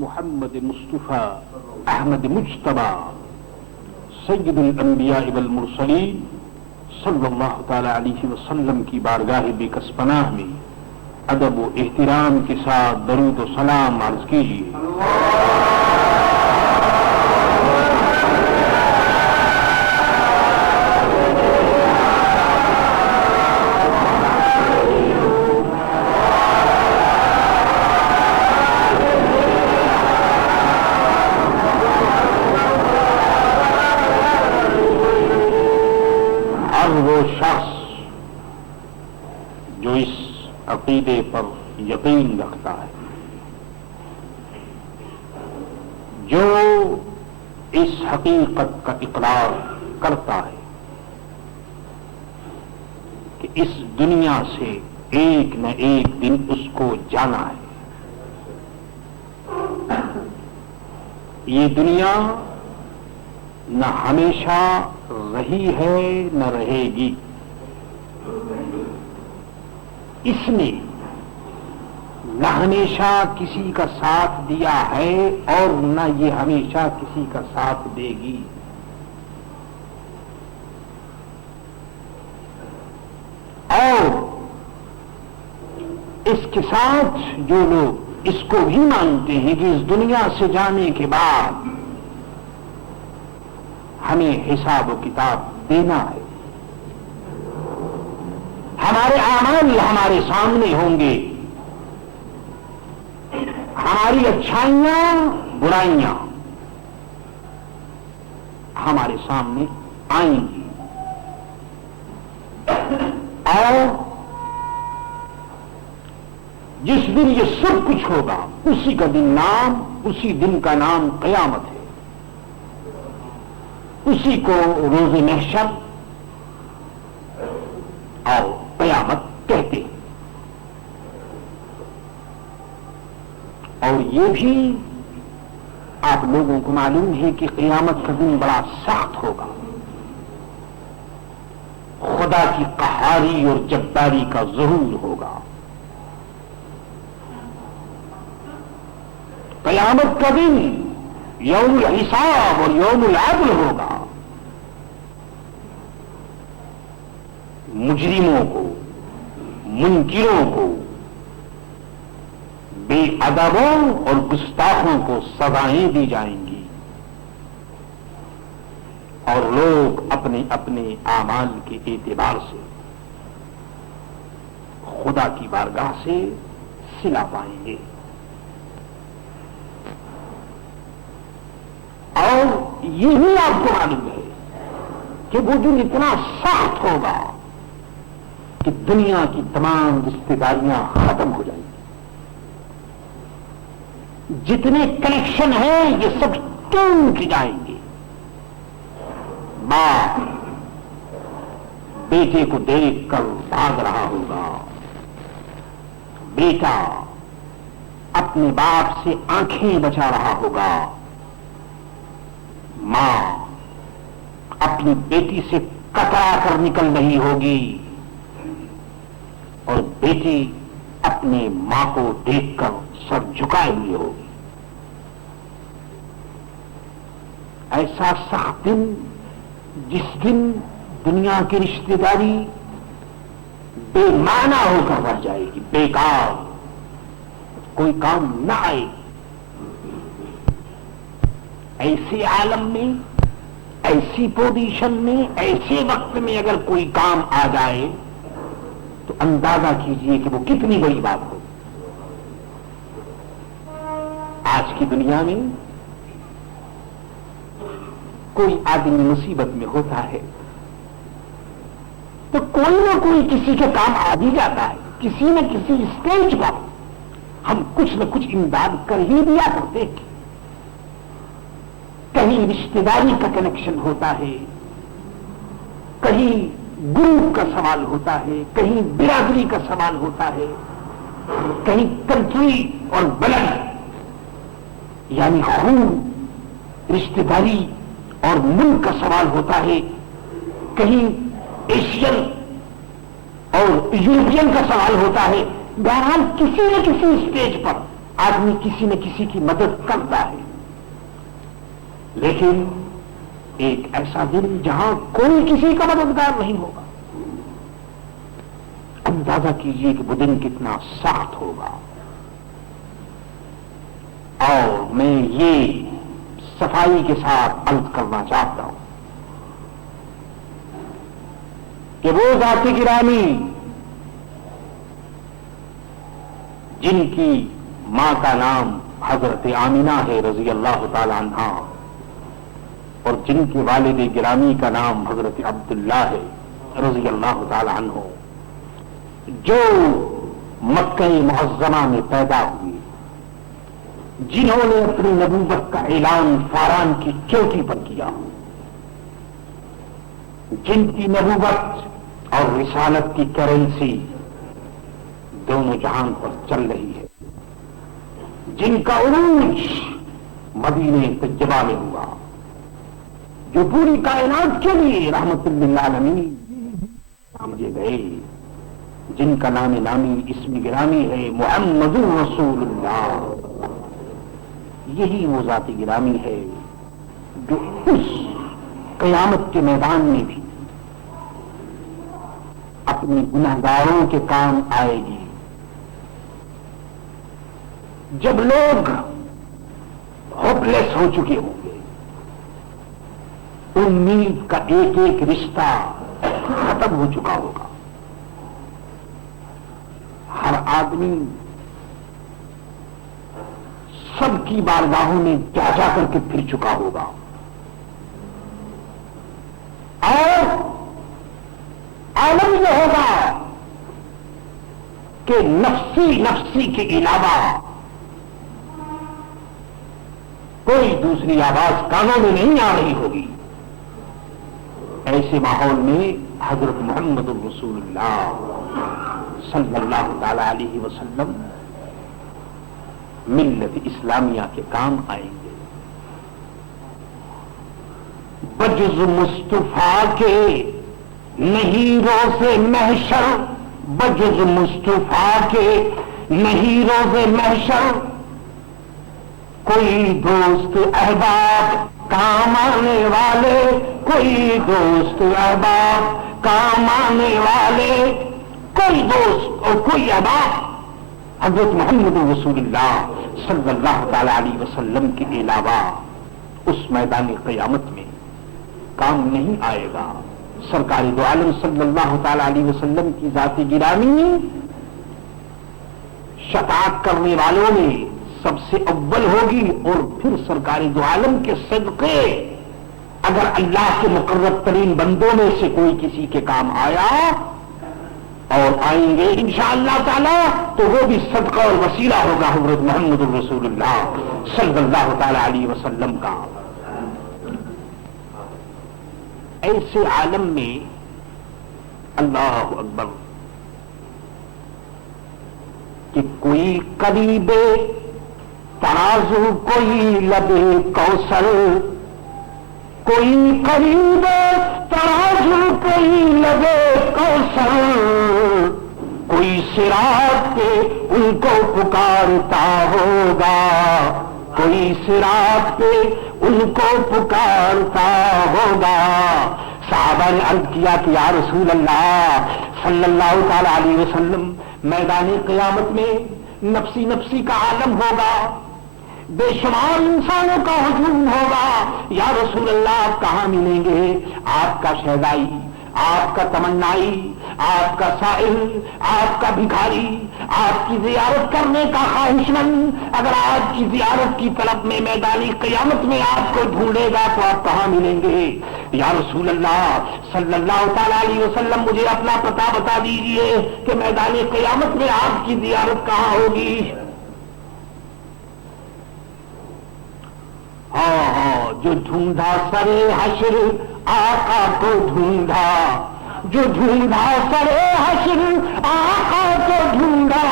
محمد مصطفیٰ احمد مجتبی سید الانبیاء والمرسلین صلی اللہ تعالی علیہ وسلم کی بارگاہ بیکس پناہ میں ادب و احترام کے ساتھ درود و سلام عرض کیجیے۔ وہ شخص جو اس عقیدے پر یقین رکھتا ہے، جو اس حقیقت کا اقرار کرتا ہے کہ اس دنیا سے ایک نہ ایک دن اس کو جانا ہے، یہ دنیا نہ ہمیشہ رہی ہے نہ رہے گی، اس نے نہ ہمیشہ کسی کا ساتھ دیا ہے اور نہ یہ ہمیشہ کسی کا ساتھ دے گی۔ اور اس کے ساتھ جو لوگ اس کو بھی مانتے ہیں کہ اس دنیا سے جانے کے بعد ہمیں حساب و کتاب دینا ہے، ہمارے اعمال ہمارے سامنے ہوں گے، ہماری اچھائیاں برائیاں ہمارے سامنے آئیں گی، اور جس دن یہ سب کچھ ہوگا اسی دن کا نام قیامت ہے، اسی کو روز محشر اور قیامت کہتے ہیں۔ اور یہ بھی آپ لوگوں کو معلوم ہے کہ قیامت کا دن بڑا سخت ہوگا، خدا کی قہاری اور جباری کا ظہور ہوگا۔ قیامت کا دن یوم الحساب اور یوم العدل ہوگا، مجرموں کو، منکروں کو، بے ادبوں اور گستاخوں کو سزائیں دی جائیں گی، اور لوگ اپنے اپنے اعمال کے اعتبار سے خدا کی بارگاہ سے صلہ پائیں گے۔ اور یہ بھی آپ کو معلوم ہے کہ وہ دن اتنا سخت ہوگا کہ دنیا کی تمام رشتے داریاں ختم ہو جائیں گی، جتنے کنیکشن ہیں یہ سب ٹوٹ جائیں گے۔ باپ بیٹے کو دیکھ کر بھاگ رہا ہوگا، بیٹا اپنے باپ سے آنکھیں بچا رہا ہوگا، ماں اپنی بیٹی سے کترا کر نکل رہی ہوگی، اور بیٹی اپنے ماں کو دیکھ کر سر جھکائے ہوئی ہوگی۔ ایسا سخت دن جس دن دنیا کی رشتہ داری بے معنی ہو کر رہ جائے گی، بیکار، کوئی کام نہ آئے۔ ایسے عالم میں، ایسی پوزیشن میں، ایسے وقت میں اگر کوئی کام آ جائے تو اندازہ کیجئے کہ وہ کتنی بڑی بات ہو۔ آج کی دنیا میں کوئی آدمی مصیبت میں ہوتا ہے تو کوئی نہ کوئی کسی کے کام آ بھی جاتا ہے، کسی نہ کسی اسٹیج پر ہم کچھ نہ کچھ امداد کر ہی دیا کرتے ہیں۔ کہیں رشتہ داری کا کنیکشن ہوتا ہے، کہیں گروپ کا سوال ہوتا ہے، کہیں برادری کا سوال ہوتا ہے، کہیں کنٹری اور بلد یعنی خون، رشتہ داری اور ملک کا سوال ہوتا ہے، کہیں ایشین اور یورپین کا سوال ہوتا ہے۔ بہرحال کسی نہ کسی اسٹیج پر آدمی کسی نہ کسی کی مدد کرتا ہے، لیکن ایک ایسا دن جہاں کوئی کسی کا مددگار نہیں ہوگا، اندازہ کیجئے کہ وہ دن کتنا سخت ہوگا۔ اور میں یہ صفائی کے ساتھ عرض کرنا چاہتا ہوں کہ وہ ذات گرامی جن کی ماں کا نام حضرت آمنہ ہے رضی اللہ تعالی عنہا، اور جن کے والد گرامی کا نام حضرت عبداللہ ہے رضی اللہ تعالی عنہ، جو مکہ معظمہ میں پیدا ہوئے، جنہوں نے اپنی نبوت کا اعلان فاران کی چوٹی پر کیا، جن کی نبوت اور رسالت کی کرنسی دونوں جہان پر چل رہی ہے، جن کا عروج مدینہ طیبہ میں ہوا، جو پوری کائنات کے لیے رحمت للعالمین سمجھے گئے، جن کا نام نامی اسم گرامی ہے محمد رسول اللہ، یہی وہ ذات گرامی ہے جو اس قیامت کے میدان میں بھی اپنے گنہگاروں کے کام آئے گی۔ جب لوگ ہوپلیس ہو چکے ہوں گے، امید کا ایک ایک رشتہ ختم ہو چکا ہوگا، ہر آدمی سب کی بارگاہوں میں جا جا کر کے پھر چکا ہوگا، اور عالم یہ ہوگا کہ نفسی نفسی کے علاوہ کوئی دوسری آواز کانوں میں نہیں آ رہی ہوگی۔ ایسے ماحول میں حضرت محمد رسول اللہ صلی اللہ تعالی علیہ وسلم ملت اسلامیہ کے کام آئیں گے۔ بجز مصطفیٰ کے نہیں روز محشر، بجز مصطفیٰ کے نہیں روز محشر، کوئی دوست احباب کام آنے والے، کوئی دوست احباب کام آنے والے، کوئی دوست اور کوئی احباب حضرت محمد رسول اللہ صلی اللہ تعالی علیہ وسلم کے علاوہ اس میدان قیامت میں کام نہیں آئے گا۔ سرکار دو عالم صلی اللہ تعالی علیہ وسلم کی ذات گرامی شفاعت کرنے والوں میں سب سے اول ہوگی، اور پھر سرکار دو عالم کے صدقے اگر اللہ کے مقرب ترین بندوں میں سے کوئی کسی کے کام آیا اور آئیں گے انشاءاللہ تعالی، تو وہ بھی صدقہ اور وسیلہ ہوگا حضرت محمد رسول اللہ صلی اللہ تعالی علیہ وسلم کا۔ ایسے عالم میں اللہ اکبر کہ کوئی قریب ترازو، کوئی لبے کوثر، کوئی قریب ترازو، کوئی لبے کوثر، کوئی صراط پہ ان کو پکارتا ہوگا، کوئی صراط پہ ان کو پکارتا ہوگا۔ صحابہ نے عرض کیا کہ یا رسول اللہ صلی اللہ تعالی علیہ وسلم، میدان قیامت میں نفسی نفسی کا عالم ہوگا، بے شمار انسانوں کا ہجوم ہوگا، یا رسول اللہ آپ کہاں ملیں گے؟ آپ کا شہدائی، آپ کا تمنائی، آپ کا سائل، آپ کا بھکاری، آپ کی زیارت کرنے کا خواہش مند اگر آپ کی زیارت کی طلب میں میدانی قیامت میں آپ کو ڈھونڈے گا تو آپ کہاں ملیں گے؟ یا رسول اللہ صلی اللہ تعالی علیہ وسلم، مجھے اپنا پتہ بتا دیجئے کہ میدان قیامت میں آپ کی زیارت کہاں ہوگی؟ ہاں، جو ڈھونڈا سرے حشر آقا کو ڈھونڈا، جو ڈھونڈا سرے حشر آقا کو ڈھونڈا،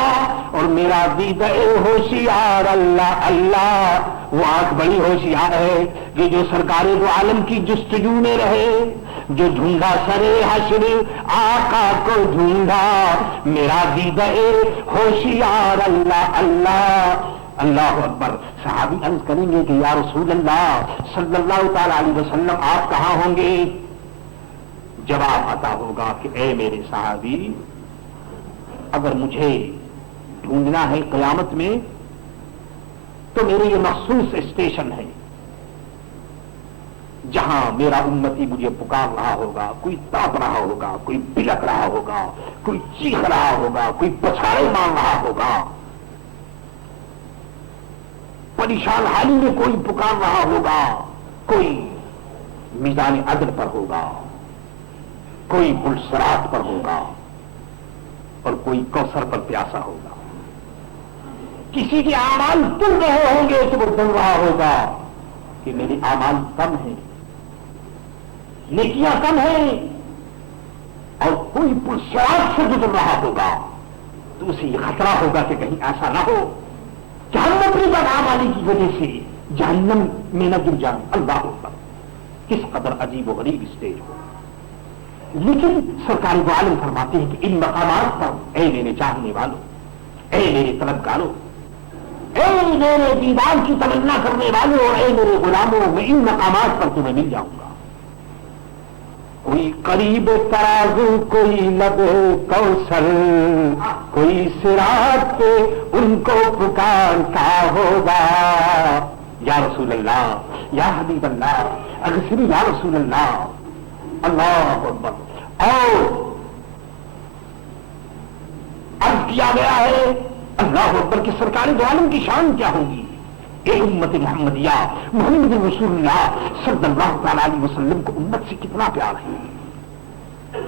اور میرا دیدہ ہوشیار اللہ اللہ، وہ آنکھ بڑی ہوشیار ہے کہ جو سرکار دو عالم کی جستجو میں رہے، جو ڈھونڈا سرے حشر آقا کو ڈھونڈا میرا دیدہ ہوشیار اللہ اللہ اللہ اکبر. صحابی عرض کریں گے کہ یا رسول اللہ صلی اللہ تعالی علیہ وسلم آپ کہاں ہوں گے؟ جواب آتا ہوگا کہ اے میرے صحابی اگر مجھے ڈھونڈنا ہے قیامت میں تو میرے یہ مخصوص اسٹیشن ہے جہاں میرا امتی مجھے پکار رہا ہوگا، کوئی تاپ رہا ہوگا، کوئی بلک رہا ہوگا، کوئی چیخ رہا ہوگا، کوئی پچھاڑے مار رہا ہوگا، پریشان حالی میں کوئی پکار رہا ہوگا، کوئی میدان عدل پر ہوگا، کوئی پلسرات پر ہوگا اور کوئی کوثر پر پیاسا ہوگا. کسی کے اعمال تل رہے ہوں گے تو وہ بول رہا ہوگا کہ میرے اعمال کم ہیں، نیکیاں کم ہیں، اور کوئی پلسرات سے گزر رہا ہوگا تو اسے یہ خطرہ ہوگا کہ کہیں ایسا نہ ہو کہ ہم اپنی بدعام والی کی وجہ سے جہنم میں نہ گر جائیں. اللہ اکبر، کس قدر عجیب و غریب اسٹیج ہو. لیکن سرکار دو عالم فرماتے ہیں کہ ان مقامات پر اے میرے چاہنے والوں، اے میرے طلبگاروں، اے میرے دیدار کی تمنا کرنے والوں اور اے میرے غلاموں، میں ان مقامات پر تمہیں مل جاؤں گا. کوئی قریب ترازو، کوئی لب کوثر، کوئی صراط پہ ان کو پکارتا ہوگا. یا رسول اللہ، یا حبیب اللہ، اغفر یا رسول اللہ. اللہ اکبر. اور عرض کیا گیا ہے اللہ اکبر کہ سرکار دو عالم کی شان کیا ہوگی. اے امت محمدیہ، محمد رسول اللہ صلی اللہ تعالی علیہ وسلم کو امت سے کتنا پیار ہے.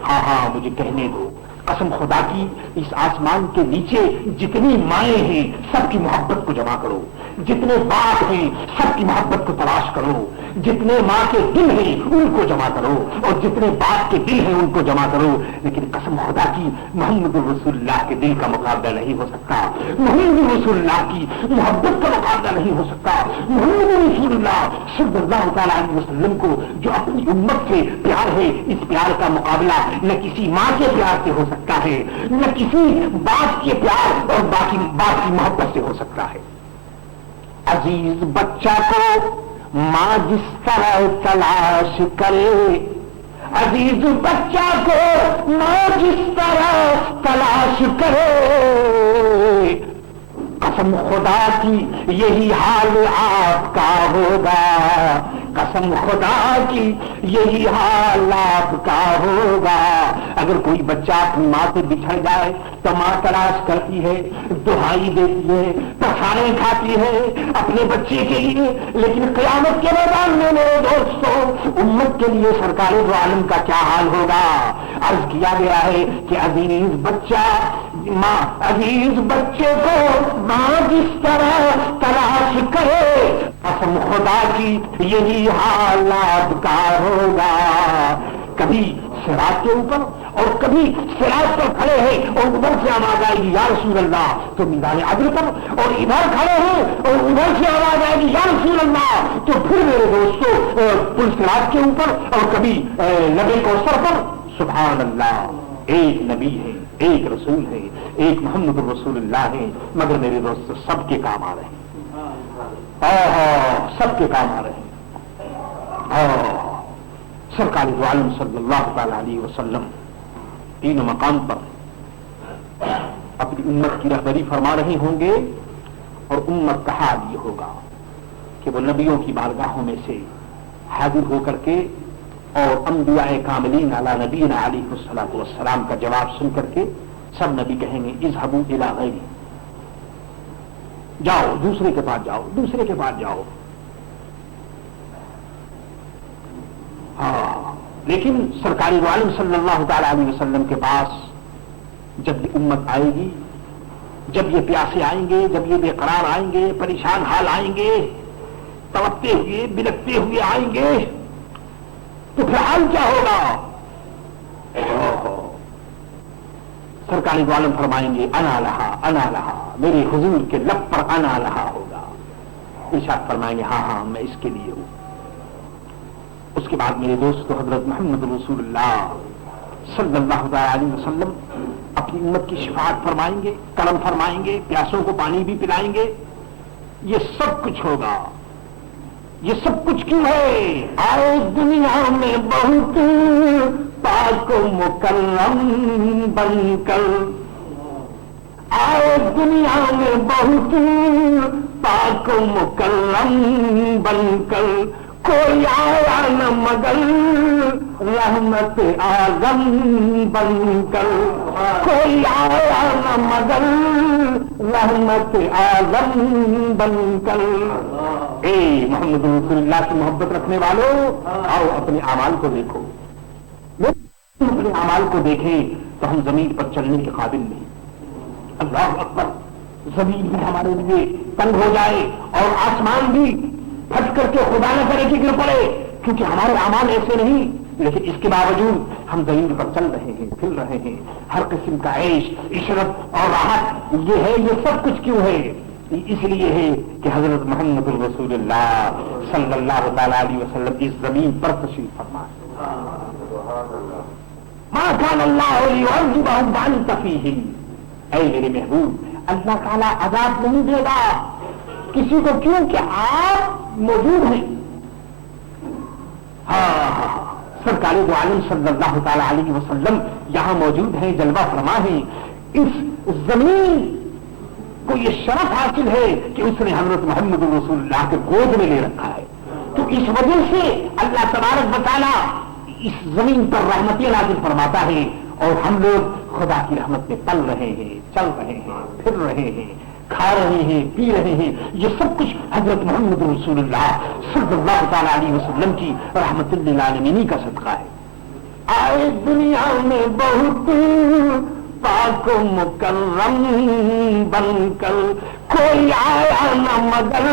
ہاں ہاں مجھے کہنے دو، قسم خدا کی اس آسمان کے نیچے جتنی مائیں ہیں سب کی محبت کو جمع کرو، جتنے باپ ہیں سب کی محبت کو تلاش کرو، جتنے ماں کے دل ہیں ان کو جمع کرو اور جتنے باپ کے دل ہیں ان کو جمع کرو. لیکن قسم خدا کی محمد رسول اللہ کے دل کا مقابلہ نہیں ہو سکتا، محمد رسول اللہ کی محبت کا مقابلہ نہیں ہو سکتا. محمد رسول اللہ صلی اللہ تعالی علیہ وسلم کو جو اپنی امت سے پیار ہے، اس پیار کا مقابلہ نہ کسی ماں کے پیار سے ہو سکتا ہے، نہ کسی باپ کے پیار اور باپ کی محبت سے ہو سکتا ہے. عزیز بچہ کو ماں جس طرح تلاش کرے، عزیز بچہ کو ماں جس طرح تلاش کرے، قسم خدا کی یہی حال آپ کا ہوگا، قسم خدا کی یہی حال آپ کا ہوگا. اگر کوئی بچہ اپنی ماں سے بچھڑ جائے تو ماں تلاش کرتی ہے، دہائی دیتی ہے، پسانے کھاتی ہے اپنے بچے کے لیے. لیکن قیامت کے میدان میں میرے دوستوں امت کے لیے سرکار دو عالم کا کیا حال ہوگا. عرض کیا گیا ہے کہ عزیز بچہ ماں، عزیز بچے کو ماں جس طرح تلاش کرے، قسم خدا کی یہی حال آپ کا ہوگا. کبھی صراط کے اوپر اور کبھی صراط پر کھڑے ہیں اور ادھر سے آواز آئے گی یا رسول اللہ تو میدان عدل پر، اور ادھر کھڑے ہیں اور ادھر سے آواز آئے گی یا رسول اللہ تو پھر میرے دوستوں پل صراط کے اوپر، اور کبھی لبے کوثر پر. سبحان اللہ، ایک نبی ہے، ایک رسول ہے، ایک محمد رسول اللہ ہے، مگر میرے دوست سب کے کام آ رہے ہیں. سب کے کام آ رہے ہیں. سرکار دو عالم صلی اللہ تعالی علیہ وسلم تین مقام پر اپنی امت کی رہبری فرما رہے ہوں گے، اور امت کا حال یہ ہوگا کہ وہ نبیوں کی بارگاہوں میں سے حاضر ہو کر کے اور انبیاء کاملین علی نبینا علیہ الصلوۃ والسلام کا جواب سن کر کے سب نبی کہیں گے اذهبوا الی غیری، جاؤ دوسرے کے پاس جاؤ، دوسرے کے پاس جاؤ. ہاں لیکن سرکار دو عالم صلی اللہ تعالی علیہ وسلم کے پاس جب یہ امت آئے گی، جب یہ پیاسے آئیں گے، جب یہ بے قرار آئیں گے، پریشان حال آئیں گے، تڑپتے ہوئے بلکتے ہوئے آئیں گے، تو پھر حال کیا ہوگا؟ سرکار دو عالم فرمائیں گے انا لہا انا لہا، میرے حضور کے لب پر انا لہا ہوگا. ارشاد فرمائیں گے ہاں ہاں میں اس کے لیے ہوں. اس کے بعد میرے دوستو حضرت محمد رسول اللہ صلی اللہ علیہ وسلم اپنی امت کی شفاعت فرمائیں گے، کرم فرمائیں گے، پیاسوں کو پانی بھی پلائیں گے. یہ سب کچھ ہوگا. یہ سب کچھ کیوں ہے؟ آئے دنیا میں بہت پاک و مکرم بن کر، آئے دنیا میں بہت پاک و مکرم بن کر، کوئی آیا نہ مگر رحمت اعظم بن کر، کوئی آیا نہ مگر رحمت اعظم بن کر. اے محمد رسول اللہ کی محبت رکھنے والوں، آؤ اپنے اعمال کو دیکھو. اپنے اعمال کو دیکھیں تو ہم زمین پر چلنے کے قابل نہیں. اللہ اکبر، زمین بھی ہمارے لیے تنگ ہو جائے اور آسمان بھی پھٹ کر کے خدا نہ کرے کہ گر پڑے، کیونکہ ہمارے اعمال ایسے نہیں. لیکن اس کے باوجود ہم زمین پر چل رہے ہیں، پھر رہے ہیں. ہر قسم کا عیش، عشرت اور راحت یہ ہے. یہ سب کچھ کیوں ہے؟ اس لیے ہے کہ حضرت محمد رسول اللہ صلی اللہ تعالی علیہ وسلم اس زمین پر تشریف فرما. ما کان اللہ لیعذبہم وانت فیہم. اے میرے محبوب، اللہ تعالیٰ عذاب نہیں دے گا کسی کو، کیوں کہ آپ موجود ہیں. ہاں، سرکار دو عالم صلی اللہ تعالی علیہ وسلم یہاں موجود ہیں، جلوہ فرما ہیں. اس زمین کو یہ شرف حاصل ہے کہ اس نے حضرت محمد رسول اللہ کے گود میں لے رکھا ہے. تو اس وجہ سے اللہ تبارک و تعالیٰ اس زمین پر رحمتیں نازل فرماتا ہے، اور ہم لوگ خدا کی رحمت میں پل رہے ہیں، چل رہے ہیں، پھر رہے ہیں، کھا رہے ہیں، پی رہے ہیں. یہ سب کچھ حضرت محمد رسول اللہ صلی اللہ تعالی علیہ وسلم کی رحمت للعالمین کا صدقہ ہے. آئے دنیا میں بہت پاک و مکرم بن کر، کوئی آیا نہ مگر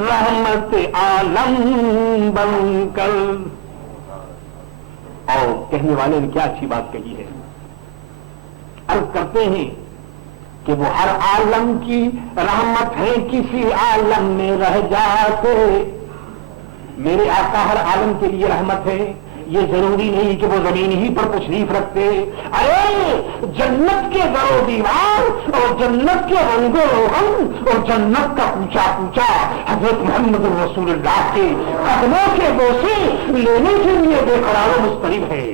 رحمت عالم بن کر. اور کہنے والے نے کیا اچھی بات کہی ہے. عرض کرتے ہیں کہ وہ ہر عالم کی رحمت ہے، کسی عالم میں رہ جاتے. میرے آقا ہر عالم کے لیے رحمت ہے. یہ ضروری نہیں کہ وہ زمین ہی پر تشریف رکھتے. ارے جنت کے در و دیوار اور جنت کے رنگ و روغن اور جنت کا پوچھا پوچھا حضرت محمد رسول اللہ کے قدموں کے بوسے لینے کے لیے بے قرار و مضطرب ہے.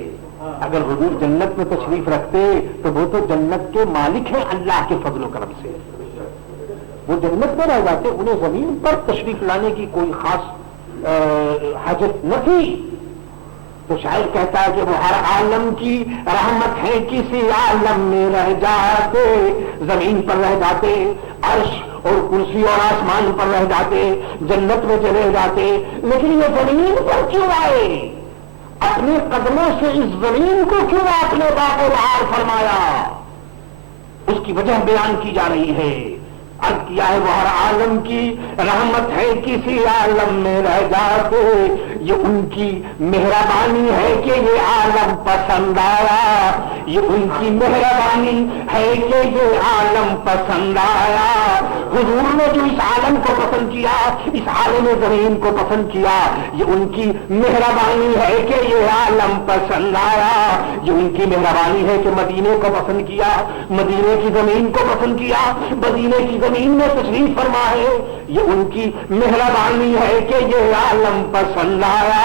اگر حضور جنت میں تشریف رکھتے تو وہ تو جنت کے مالک ہیں اللہ کے فضل و کرم سے. وہ جنت میں رہ جاتے، انہیں زمین پر تشریف لانے کی کوئی خاص حاجت نہ تھی. تو شاعر کہتا ہے کہ وہ ہر عالم کی رحمت ہے، کسی عالم میں رہ جاتے. زمین پر رہ جاتے، عرش اور کرسی اور آسمان پر رہ جاتے، جنت میں چلے جاتے. لیکن یہ زمین پر کیوں آئے؟ اپنے قدموں سے اس زمین کو کیوں آپ نے باغ و بہار فرمایا؟ اس کی وجہ بیان کی جا رہی ہے. عرض کیا ہے وہ ہر عالم کی رحمت ہے، کسی عالم میں رہ جاتے. یہ ان کی مہربانی ہے کہ یہ عالم پسند آیا. یہ ان کی مہربانی ہے کہ یہ عالم پسند آیا. حضور نے جو اس عالم کو پسند کیا، اس عالم زمین کو پسند کیا، یہ ان کی مہربانی ہے کہ یہ عالم پسند آیا. یہ ان کی مہربانی ہے کہ مدینے کو پسند کیا، مدینے کی زمین کو پسند کیا، مدینے کی زمین میں تشریف فرما ہے. یہ ان کی مہربانی ہے کہ یہ عالم پسند آیا.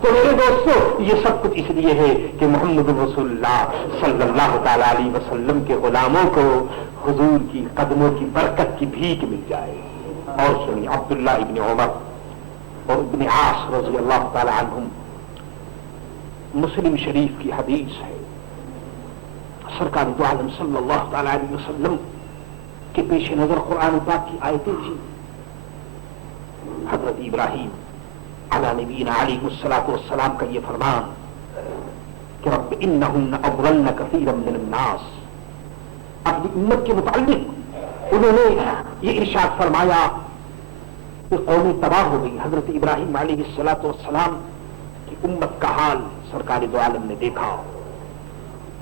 تو میرے دوستو، یہ سب کچھ اس لیے ہے کہ محمد رسول اللہ صلی اللہ تعالی علیہ وسلم کے غلاموں کو حضور کی قدموں کی برکت کی بھیک مل جائے. اور سنیے، عبداللہ ابن عمر اور ابن عاص رضی اللہ تعالی عنہم، مسلم شریف کی حدیث ہے. سرکار دو عالم صلی اللہ تعالی علیہ وسلم کے پیش نظر قرآن پاک کی آیتیں تھیں. حضرت ابراہیم علی نبینا علیہ الصلوۃ والسلام کا یہ فرمان کہ رب انہن اضللن کثیرا من الناس. اپنی امت کے متعلق انہوں نے یہ ارشاد فرمایا کہ قوم تباہ ہو گئی. حضرت ابراہیم علیہ الصلوۃ والسلام کی امت کا حال سرکار دو عالم نے دیکھا،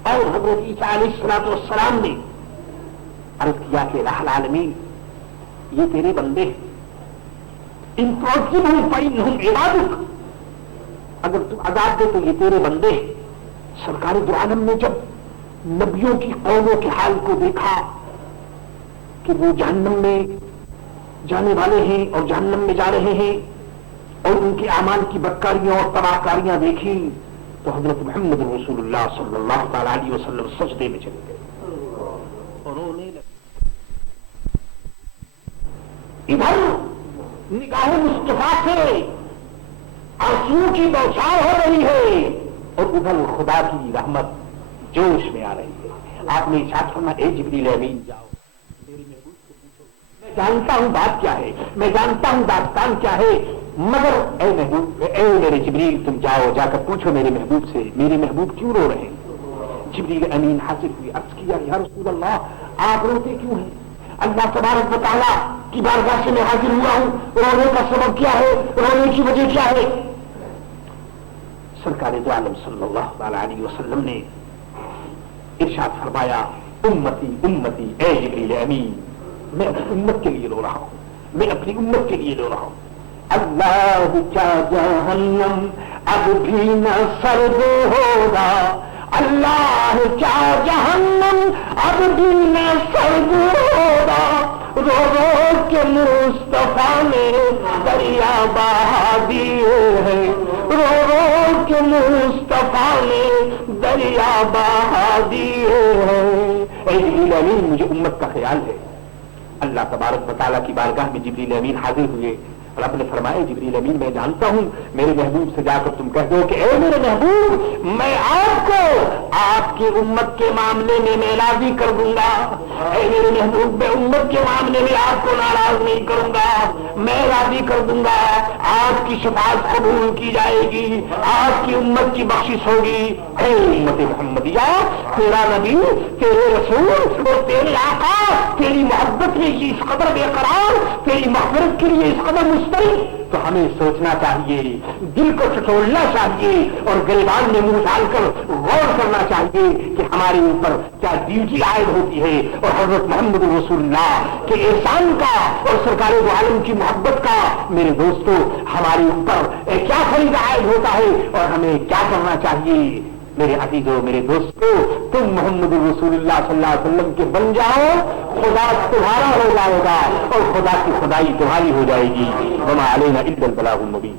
اور حضرت عیسیٰ علیہ الصلوۃ والسلام نے عرض کیا کہ الہ العالمین، یہ تیرے بندے، ان تعذبہم فإنہم عبادک، اگر تو عذاب دے تو یہ تیرے بندے. سرکار دو عالم نے جب نبیوں کی قوموں کے حال کو دیکھا کہ وہ جہنم میں جانے والے ہیں اور جہنم میں جا رہے ہیں اور ان کے اعمال کی بدکاریاں اور تباہکاریاں دیکھی تو حضرت محمد رسول اللہ صلی اللہ تعالی علیہ وسلم سجدے میں چلے گئے اور رونے لگے. ادھر نگاہ مصطفیٰ سے آنسو کی بوچھار ہو رہی ہے اور ادھر خدا کی رحمت جوش میں آ رہی ہے. آپ نے ارشاد فرمایا اے جبریل امین جاؤ میرے محبوب سے پوچھو, میں جانتا ہوں بات کیا ہے, میں جانتا ہوں داستان کیا ہے, مگر اے محبوب, اے میرے جبریل تم جاؤ جا کر پوچھو میرے محبوب سے میرے محبوب کیوں رو رہے ہیں. جبریل امین حاضر ہوئی, عرض کیا یا رسول اللہ آپ روتے کیوں ہیں؟ اللہ تبارک و تعالیٰ کی بارگاہ سے میں حاضر ہوا ہوں, رونے کا سبب کیا ہے, رونے کی وجہ کیا ہے؟ سرکار دو عالم صلی اللہ علیہ وسلم نے ارشاد فرمایا امتی امتی اے جبریل امین میں اپنی امت کے لیے رو رہا ہوں, میں اپنی امت کے لیے رو رہا ہوں. اللہ کیا جہنم اب بھی نہ سرد ہوگا, اللہ کیا جہنم اب بھی نہ سرد ہوگا, رو رو کے مصطفیٰ نے دریا بہا دیے ہیں, رو رو کے مصطفیٰ نے دریا بہا دیے ہیں. اے جبریل امین مجھے امت کا خیال ہے. اللہ تبارک و تعالیٰ کی بارگاہ میں جبریل امین حاضر ہوئے اور آپ نے فرمایا جبریل امین میں جانتا ہوں, میرے محبوب سے جا کر تم کہہ دو کہ اے میرے محبوب میں آپ کو آپ کی امت کے معاملے میں راضی کر دوں گا. اے میرے محبوب میں امت کے معاملے میں آپ کو ناراض نہیں کروں گا, میں راضی کر دوں گا. آپ کی شفاعت قبول کی جائے گی, آپ کی امت کی بخشش ہوگی. اے امت محمدیہ تیرا نبی تیرے رسول اور تیرے آقا تیری محبت میں اس قدر بے قرار, تیری مغفرت کے لیے اس قدر تو ہمیں سوچنا چاہیے, دل کو ٹٹولنا چاہیے اور گریبان میں منہ ڈال کر غور کرنا چاہیے کہ ہمارے اوپر کیا ڈیوٹی عائد ہوتی ہے اور حضرت محمد رسول اللہ کے احسان کا اور سرکار دو عالم کی محبت کا میرے دوستو ہمارے اوپر کیا فریضہ عائد ہوتا ہے اور ہمیں کیا کرنا چاہیے. میرے عزیزو میرے دوستو تم محمد رسول اللہ صلی اللہ علیہ وسلم کے بن جاؤ, خدا تمہارا ہو جائے گا اور خدا کی خدائی تمہاری ہو جائے گی. وما علینا الا البلاغ المبین.